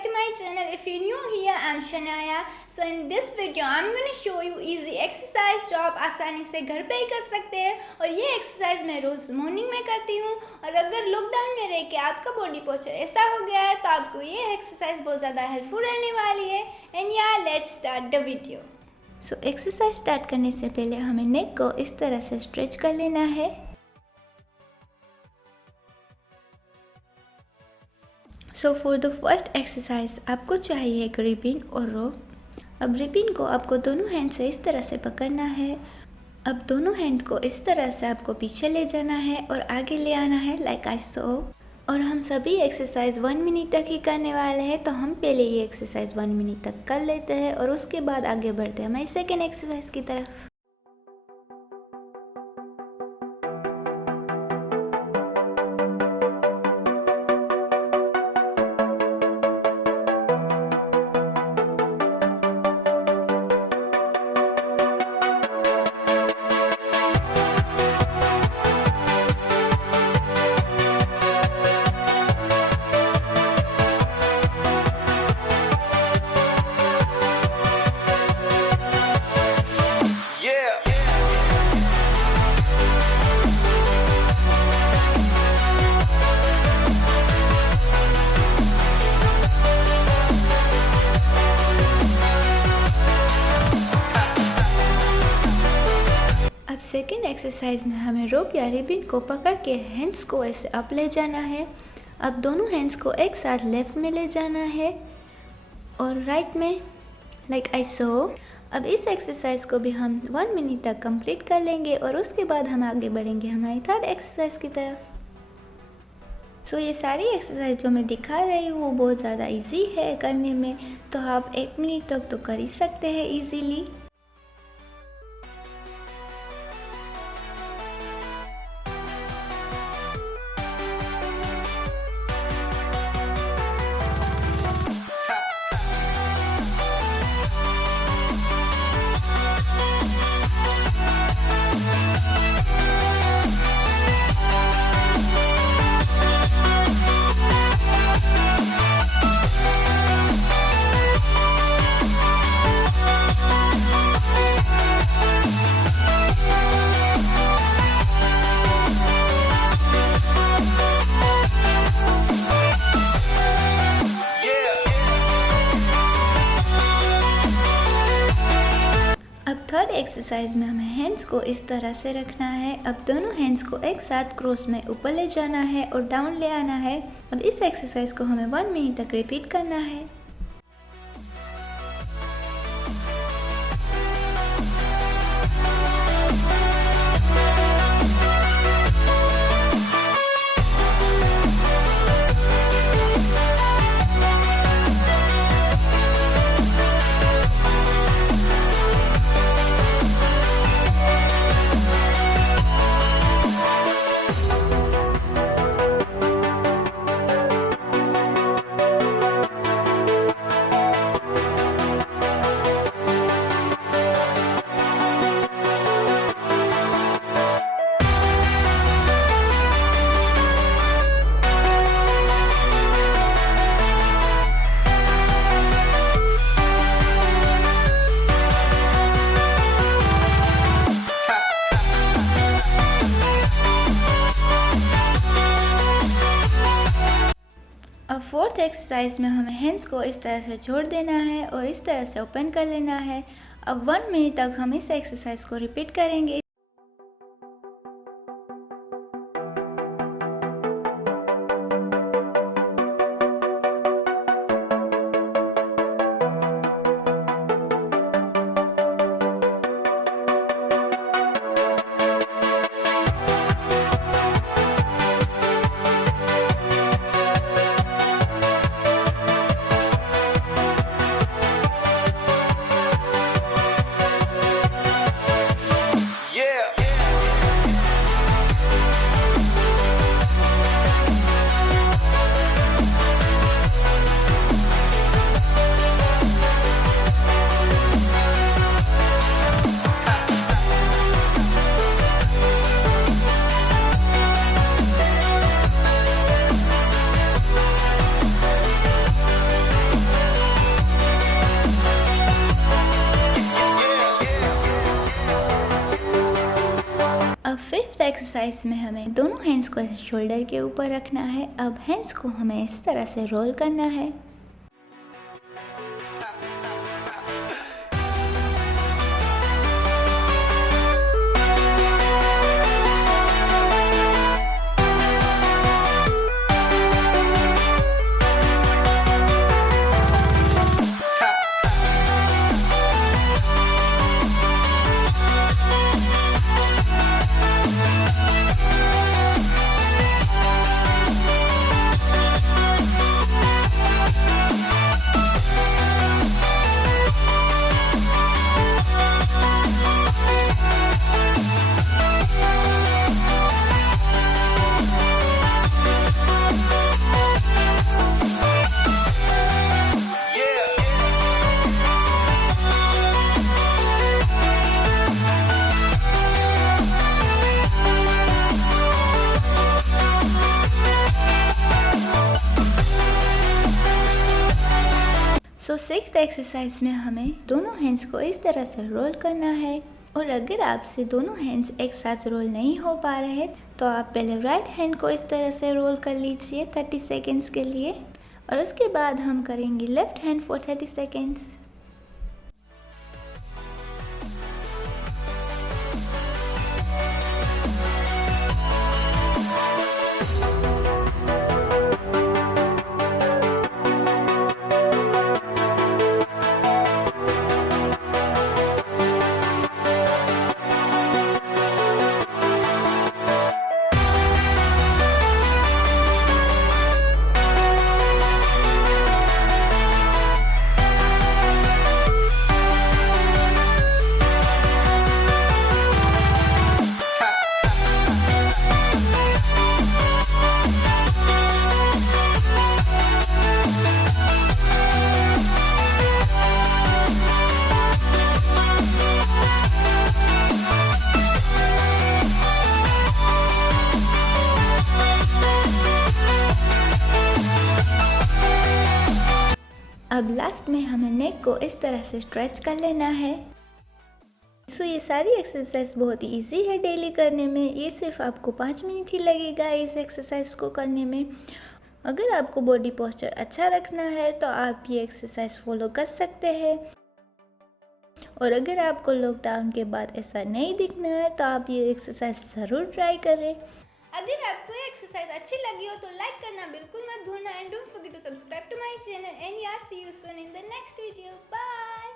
back to my channel. If you're new here, I'm Shanaya. So in this video, I'm going to show you easy exercise जो आप आसानी से घर पे ही कर सकते हैं और ये एक्सरसाइज मैं रोज़ मॉर्निंग में करती हूँ। और अगर लॉकडाउन में रह के आपका बॉडी पोस्चर ऐसा हो गया है तो आपको ये एक्सरसाइज बहुत ज़्यादा हेल्पफुल रहने वाली है। एंड या let's start the video. So exercise start करने से पहले हमें नेक को इस तरह से स्ट्रेच कर लेना है। So for the first exercise आपको चाहिए एक रिबिन और रोप। अब रिबिन को आपको दोनों हैंड से इस तरह से पकड़ना है। अब दोनों हैंड को इस तरह से आपको पीछे ले जाना है और आगे ले आना है लाइक आई सो। और हम सभी एक्सरसाइज 1 मिनट तक ही करने वाले हैं, तो हम पहले ये एक्सरसाइज 1 मिनट तक कर लेते हैं और उसके बाद आगे बढ़ते हैं हमारी सेकेंड एक्सरसाइज की तरफ। सेकेंड एक्सरसाइज में हमें रोप या रिबिन को पकड़ के हैंड्स को ऐसे अप ले जाना है। अब दोनों हैंड्स को एक साथ लेफ्ट में ले जाना है और राइट में लाइक आई सो। अब इस एक्सरसाइज को भी हम 1 मिनट तक कंप्लीट कर लेंगे और उसके बाद हम आगे बढ़ेंगे हमारी थर्ड एक्सरसाइज की तरफ। सो ये सारी एक्सरसाइज जो मैं दिखा रही हूँ वो बहुत ज़्यादा इजी है करने में, तो आप 1 मिनट तक तो कर ही सकते हैं इजीली। थर्ड एक्सरसाइज में हमें हैंड्स को इस तरह से रखना है। अब दोनों हैंड्स को एक साथ क्रॉस में ऊपर ले जाना है और डाउन ले आना है। अब इस एक्सरसाइज को हमें 1 मिनट तक रिपीट करना है। अब फोर्थ एक्सरसाइज में हमें हैंड्स को इस तरह से छोड़ देना है और इस तरह से ओपन कर लेना है। अब 1 मिनट तक हम इस एक्सरसाइज को रिपीट करेंगे। एक्सरसाइज में हमें दोनों हैंड्स को शोल्डर के ऊपर रखना है। अब हैंड्स को हमें इस तरह से रोल करना है। तो सिक्स्थ एक्सरसाइज में हमें दोनों हैंड्स को इस तरह से रोल करना है। और अगर आपसे दोनों हैंड्स एक साथ रोल नहीं हो पा रहे हैं तो आप पहले राइट हैंड को इस तरह से रोल कर लीजिए 30 सेकेंड्स के लिए, और उसके बाद हम करेंगे लेफ्ट हैंड फॉर 30 सेकेंड्स। अब लास्ट में हमें नेक को इस तरह से स्ट्रेच कर लेना है। सो ये सारी एक्सरसाइज बहुत इजी है डेली करने में। ये सिर्फ आपको 5 मिनट ही लगेगा इस एक्सरसाइज को करने में। अगर आपको बॉडी पोस्चर अच्छा रखना है तो आप ये एक्सरसाइज फॉलो कर सकते हैं। और अगर आपको लॉकडाउन के बाद ऐसा नहीं दिखना है तो आप ये एक्सरसाइज ज़रूर ट्राई करें। अगर आपको ये एक्सरसाइज अच्छी लगी हो तो लाइक करना बिल्कुल मत भूलना and don't forget to subscribe to my channel and या see you soon in the next video. Bye.